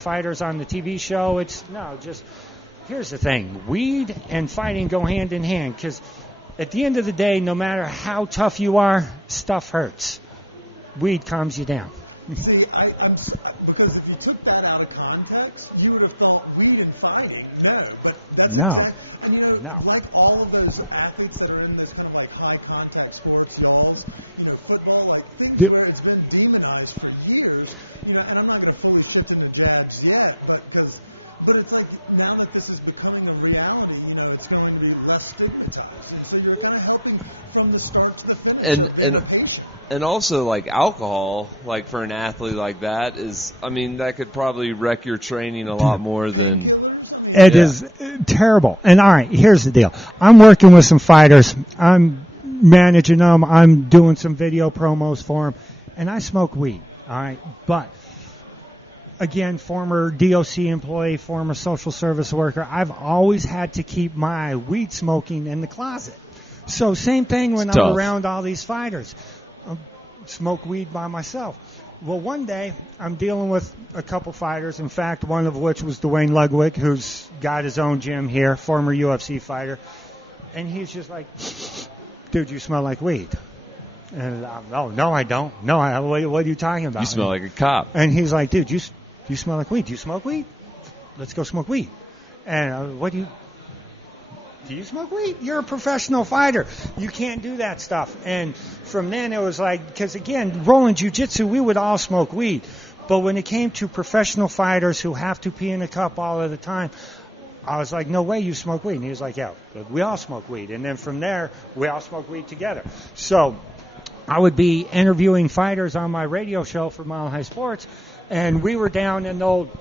fighters on the TV show. Here's the thing. Weed and fighting go hand in hand because at the end of the day, no matter how tough you are, stuff hurts. Weed calms you down. See, because if you took that out of context, you would have thought weed and fighting. No, but that's exact. And like all of those athletes that are in those kind of like high contact sports, y'alls, football, like things where it's been demonized for years. And I'm not going to fully shift into jabs yet, but it's like now that this is becoming a reality, it's going to be less stigmatized. And so you're kind of helping from the start to the finish of being a patient. And also, like alcohol, like for an athlete like that that could probably wreck your training a lot more than painkillers. It is terrible. And all right, here's the deal. I'm working with some fighters. I'm managing them. I'm doing some video promos for them. And I smoke weed, all right? But again, former DOC employee, former social service worker, I've always had to keep my weed smoking in the closet. So same thing when I'm around all these fighters. I smoke weed by myself. Well, one day I'm dealing with a couple fighters, in fact, one of which was Dwayne Ludwig, who's got his own gym here, former UFC fighter. And he's just like, dude, you smell like weed. And no, I don't. No, what are you talking about? You smell like a cop. And he's like, dude, you smell like weed. Do you smoke weed? Let's go smoke weed. And do you smoke weed? You're a professional fighter. You can't do that stuff. And from then it was like, because again, rolling jiu-jitsu, we would all smoke weed. But when it came to professional fighters who have to pee in a cup all of the time, I was like, no way you smoke weed. And he was like, yeah, we all smoke weed. And then from there, we all smoke weed together. So I would be interviewing fighters on my radio show for Mile High Sports, and we were down in the old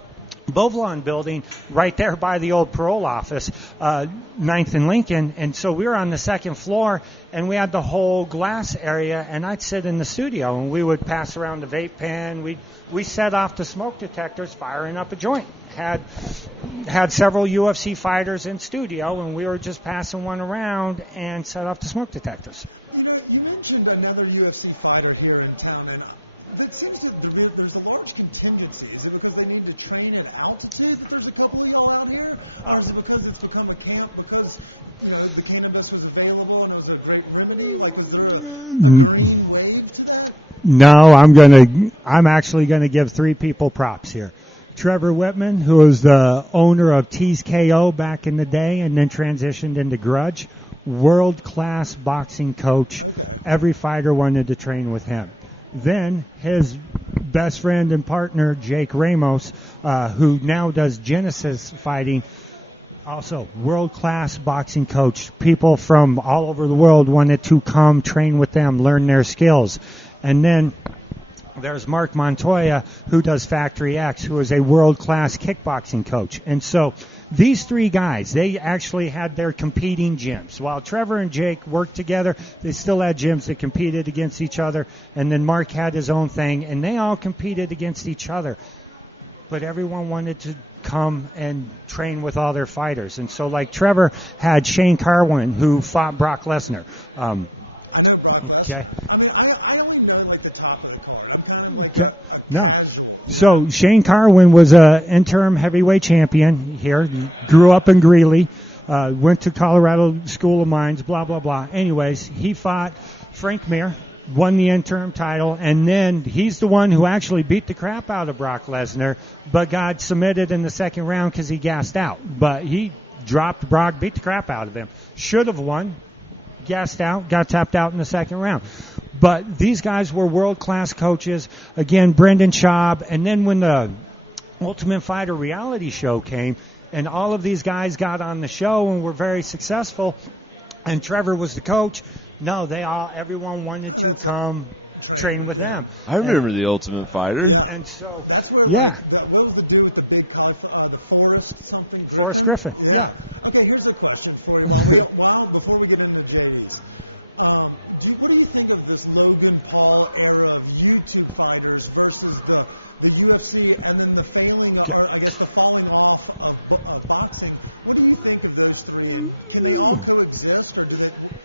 Beauvalon building right there by the old parole office, 9th and Lincoln. And so we were on the second floor, and we had the whole glass area, and I'd sit in the studio, and we would pass around the vape pen. We set off the smoke detectors, firing up a joint. Had several UFC fighters in studio, and we were just passing one around and set off the smoke detectors. You mentioned another UFC fighter here in town, and that seems to there's a large contingency. Is it because they need to train at altitude that there's a couple of y'all out here, or is it because it's become a camp because the cannabis was available and it was a great remedy? Like, was there a green wave to that? No, I'm actually gonna give three people props here. Trevor Whitman, who was the owner of Tease KO back in the day and then transitioned into Grudge, world-class boxing coach. Okay. Every fighter wanted to train with him. Then his best friend and partner, Jake Ramos, who now does Genesis fighting, also world-class boxing coach. People from all over the world wanted to come train with them, learn their skills. And then there's Mark Montoya, who does Factory X, who is a world-class kickboxing coach. And so these three guys, they actually had their competing gyms. While Trevor and Jake worked together, they still had gyms that competed against each other. And then Mark had his own thing, and they all competed against each other. But everyone wanted to come and train with all their fighters. And so, like, Trevor had Shane Carwin, who fought Brock Lesnar. I know Brock Lesnar. Okay. I only know, like, the top of the card. I'm kind of like a casual. So Shane Carwin was an interim heavyweight champion here, grew up in Greeley, went to Colorado School of Mines, blah, blah, blah. Anyways, he fought Frank Mir, won the interim title, and then he's the one who actually beat the crap out of Brock Lesnar, but got submitted in the second round because he gassed out. But he dropped Brock, beat the crap out of him. Should have won. Gassed out, got tapped out in the second round. But these guys were world-class coaches. Again, Brendan Schaub. And then when the Ultimate Fighter reality show came, and all of these guys got on the show and were very successful, and Trevor was the coach, everyone wanted to come train with them. I remember the Ultimate Fighter. Yeah. And so, that's where, what was the dude with the big the Forrest something Griffin? Forrest Griffin. Yeah. Okay, here's a question for you. Before we get into JD's, What do you think of this Logan Paul era of YouTube fighters versus the UFC and then the failing, or I guess the falling off of boxing? What do you think of those three, and can they all coexist, or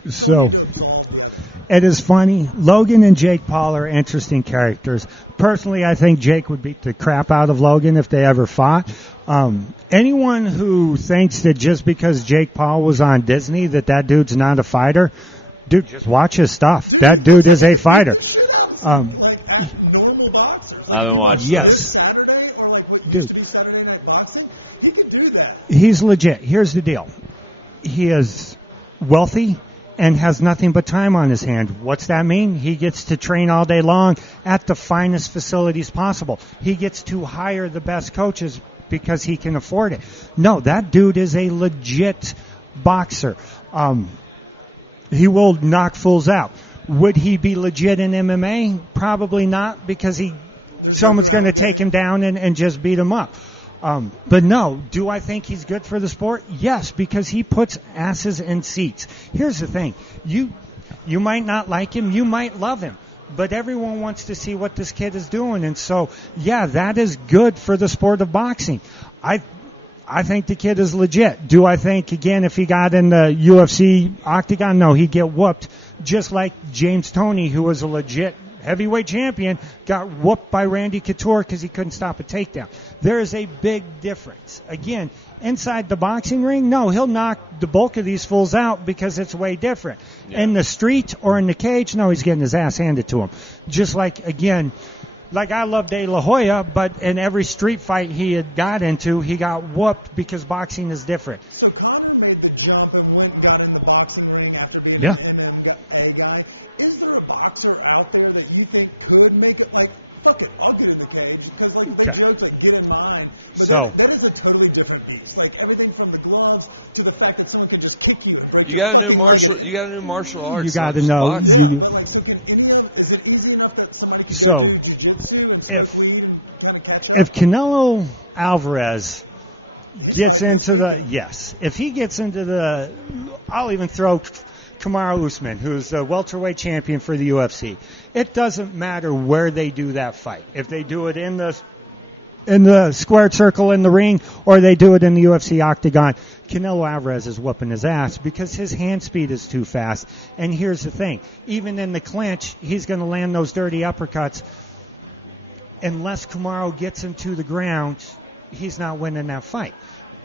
someone need to absolve the other? It is funny. Logan and Jake Paul are interesting characters. Personally, I think Jake would beat the crap out of Logan if they ever fought. Anyone who thinks that just because Jake Paul was on Disney that dude's not a fighter, dude, just watch his stuff. That dude is a fighter. Beat the shit out of some normal boxers. Like if you watch this Saturday or like what used to be Saturday Night Boxing, he could do that. He's legit. Here's the deal. He is wealthy and has nothing but time on his hand. What's that mean? He gets to train all day long at the finest facilities possible. He gets to hire the best coaches because he can afford it. No, that dude is a legit boxer. He will knock fools out. Would he be legit in MMA? Probably not, because someone's going to take him down and just beat him up. But no, do I think he's good for the sport? Yes, because he puts asses in seats. Here's the thing. You might not like him. You might love him. But everyone wants to see what this kid is doing. And so, yeah, that is good for the sport of boxing. I think the kid is legit. Do I think, again, if he got in the UFC octagon, no, he'd get whooped. Just like James Toney, who was a legit heavyweight champion, got whooped by Randy Couture because he couldn't stop a takedown. There is a big difference. Again, inside the boxing ring, no, he'll knock the bulk of these fools out because it's way different. Yeah. In the street or in the cage, no, he's getting his ass handed to him. Just like, again, like I love De La Hoya, but in every street fight he had got into, he got whooped because boxing is different. So Conor made the jump and went and got in the boxing ring after being an MMA guy. Is there a boxer out there that you think could make it like, fuck it, I'll get in the cage? Because like they joked, like, get in mine. But that is a totally different beast. Like everything from the gloves to the fact that someone can just kick you and break your fucking leg. You got to do martial arts. You got to know. Yeah, but like, so is it easy enough that somebody could go do jiu-jitsu and smoke weed and kind of catch up? If Canelo Alvarez, he's fighting this weekend. Yes. If he gets into I'll even throw Kamaru Usman, who's the welterweight champion for the UFC. It doesn't matter where they do that fight. If they do it in the squared circle in the ring, or they do it in the UFC octagon, Canelo Alvarez is whooping his ass because his hand speed is too fast. And here's the thing. Even in the clinch, he's going to land those dirty uppercuts. Unless Kamaru gets him to the ground, he's not winning that fight.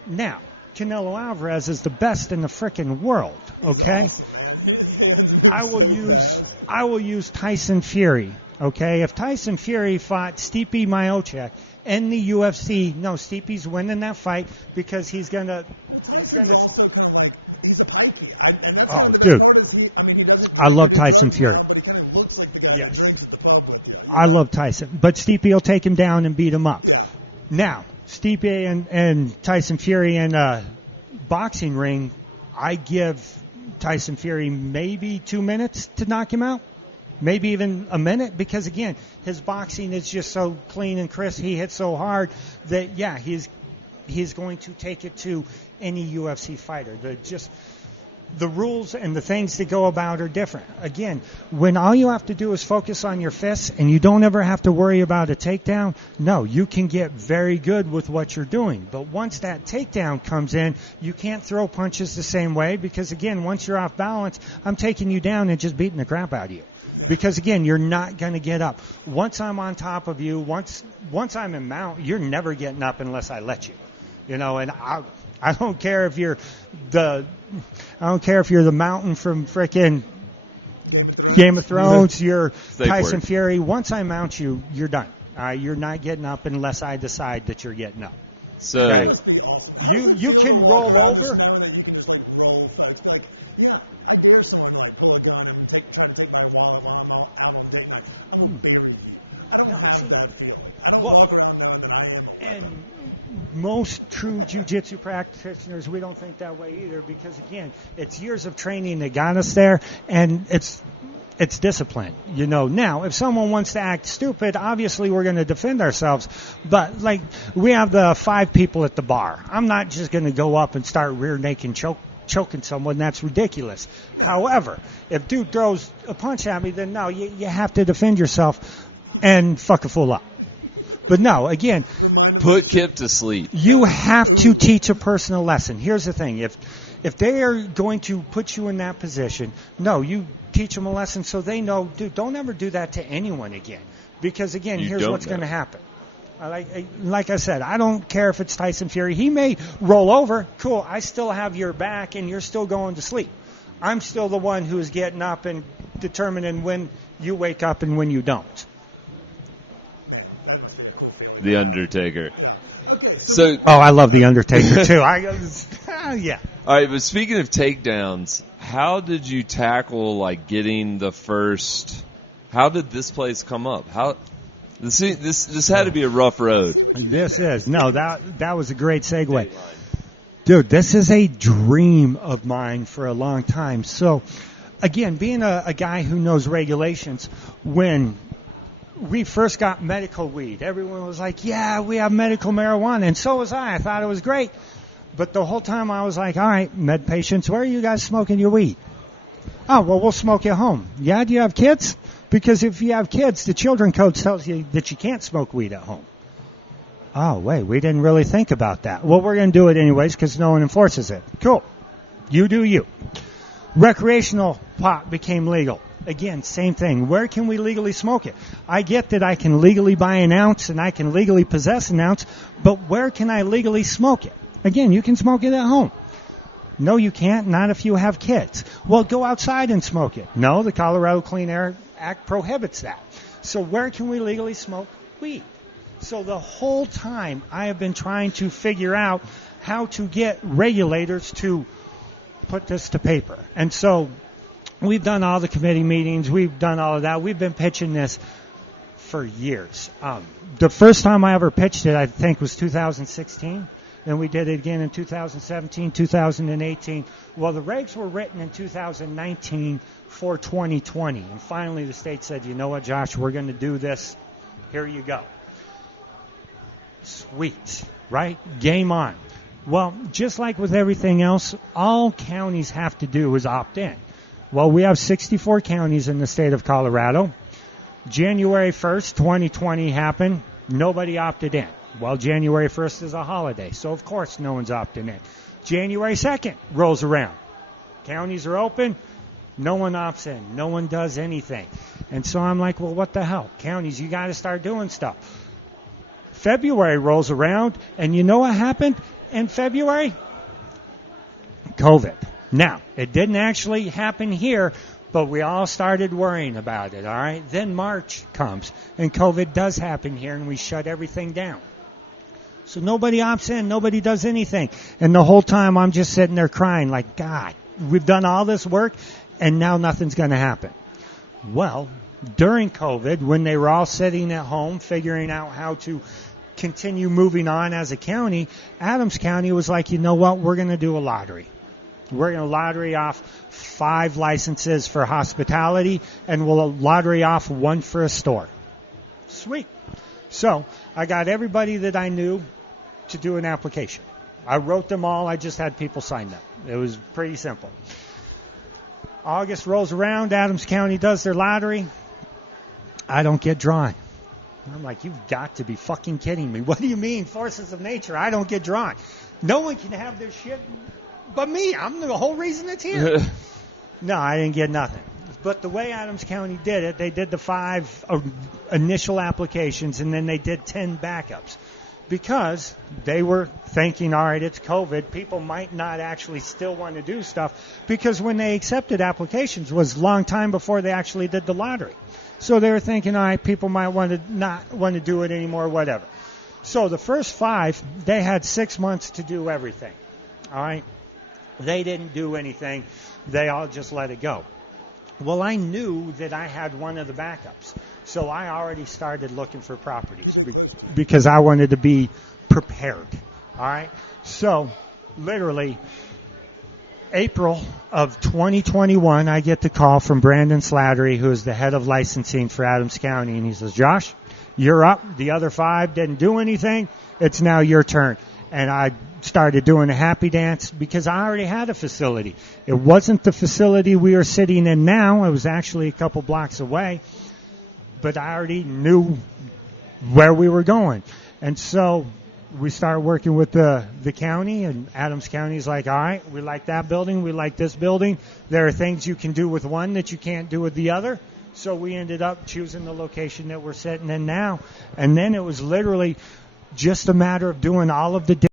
Now, Canelo Alvarez is the best in the frickin' world. He's awesome, man. His hands move so fast. I will use Tyson Fury, okay? If Tyson Fury fought Stipe Miocic in the UFC, no, Stipe's winning that fight because he's going to... Well, Tyson's also kind of like, he's a pikey. And that's kind of the best part is he doesn't drink or do drugs now, but he kind of looks like the guy that drinks at the pub with you. I love Tyson. But Stipe will take him down and beat him up. Yeah. Now, Stipe and Tyson Fury in a boxing ring, I give Tyson Fury maybe 2 minutes to knock him out, maybe even a minute, because again, his boxing is just so clean and crisp. He hits so hard that he's going to take it to any UFC fighter. The rules and the things that go about are different. Again, when all you have to do is focus on your fists and you don't ever have to worry about a takedown, no, you can get very good with what you're doing. But once that takedown comes in, you can't throw punches the same way because, again, once you're off balance, I'm taking you down and just beating the crap out of you. Yeah. Because, again, you're not going to get up. Once I'm on top of you, once I'm in mount, you're never getting up unless I let you. And I don't care if you're the mountain from frickin' Game of Thrones. You're Tyson Fury. Once I mount you, you're done. You're not getting up unless I decide that you're getting up. So man, that must be awesome. How does it feel to walk around just knowing that you can just like roll folks? Be like, yeah, I dare someone to like pull a gun and try to take my wallet while I'm out on date night. I will bury you. I don't have that feeling. I don't walk around knowing that I am a weapon. Most true jiu-jitsu practitioners, we don't think that way either because, again, it's years of training that got us there, and it's discipline. Now, if someone wants to act stupid, obviously we're going to defend ourselves. But, like, we have the 5 people at the bar. I'm not just going to go up and start rear naked choke choking someone, that's ridiculous. No. However, if dude throws a punch at me, then no, you have to defend yourself and fuck a fool up. But no, again, remind them put Kip to sleep. You have to teach a person a lesson. Here's the thing: if they are going to put you in that position, no, you teach them a lesson so they know, dude, don't ever do that to anyone again. Because again, here's what's going to happen. Like I said, I don't care if it's Tyson Fury. He may roll over. Cool. I still have your back, and you're still going to sleep. I'm still the one who's getting up and determining when you wake up and when you don't. Man, that must be a cool feeling. The Undertaker. Yeah. Okay. So I love the Undertaker too. Yeah. All right, but speaking of takedowns, how did you tackle like getting the first? How did this place come up? How? This had to be a rough road. I see what you did there. No, that was a great segue. Dude, this is a dream of mine for a long time. So, again, being a guy who knows regulations, when we first got medical weed, everyone was like, yeah, we have medical marijuana. And so was I. I thought it was great. But the whole time I was like, all right, med patients, where are you guys smoking your weed? Oh, well, we'll smoke at home. Yeah, do you have kids? Because if you have kids, the children code tells you that you can't smoke weed at home. Oh, wait, we didn't really think about that. Well, we're going to do it anyways because no one enforces it. Cool. You do you. Recreational pot became legal. Again, same thing. Where can we legally smoke it? I get that I can legally buy an ounce and I can legally possess an ounce, but where can I legally smoke it? Again, you can smoke it at home. No, you can't. Not if you have kids. Well, go outside and smoke it. No, the Colorado Clean Air Act prohibits that. So where can we legally smoke weed? So the whole time I have been trying to figure out how to get regulators to put this to paper. And so we've done all the committee meetings. We've done all of that. We've been pitching this for years. The first time I ever pitched it, I think, was 2016. And we did it again in 2017, 2018. Well, the regs were written in 2019 for 2020. And finally the state said, you know what, Josh, we're going to do this. Here you go. Sweet, right? Game on. Well, just like with everything else, all counties have to do is opt in. Well, we have 64 counties in the state of Colorado. January 1st, 2020 happened. Nobody opted in. Well, January 1st is a holiday, so of course no one's opting in. January 2nd rolls around. Counties are open. No one opts in. No one does anything. And so I'm like, well, what the hell? Counties, you got to start doing stuff. February rolls around, and you know what happened in February? COVID. Now, it didn't actually happen here, but we all started worrying about it, all right? Then March comes, and COVID does happen here, and we shut everything down. So nobody opts in, nobody does anything. And the whole time I'm just sitting there crying like, God, we've done all this work, and now nothing's going to happen. Well, during COVID, when they were all sitting at home figuring out how to continue moving on as a county, Adams County was like, you know what, we're going to do a lottery. We're going to lottery off 5 licenses for hospitality, and we'll lottery off 1 for a store. Sweet. So I got everybody that I knew to do an application. I wrote them all. I just had people sign them. It was pretty simple. August rolls around. Adams County does their lottery. I don't get drawn. I'm like, you've got to be fucking kidding me. What do you mean, forces of nature? I don't get drawn. No one can have this shit but me. I'm the whole reason it's here. No, I didn't get nothing. But the way Adams County did it, they did the 5 initial applications, and then they did 10 backups. Because they were thinking, all right, it's COVID. People might not actually still want to do stuff. Because when they accepted applications was a long time before they actually did the lottery. So they were thinking, all right, people might want to not want to do it anymore, whatever. So the first 5, they had 6 months to do everything. All right? They didn't do anything. They all just let it go. Well, I knew that I had one of the backups. So I already started looking for properties. Keep it close to you. Because I wanted to be prepared. All right? So, literally, April of 2021, I get the call from Brandon Slattery, who is the head of licensing for Adams County. And he says, Josh, you're up. The other 5 didn't do anything. It's now your turn. And I started doing a happy dance because I already had a facility. It wasn't the facility we are sitting in now. It was actually a couple blocks away. But I already knew where we were going. And so we started working with the county, and Adams County's like, all right, we like that building, we like this building. There are things you can do with one that you can't do with the other. So we ended up choosing the location that we're sitting in now. And then it was literally just a matter of doing all of the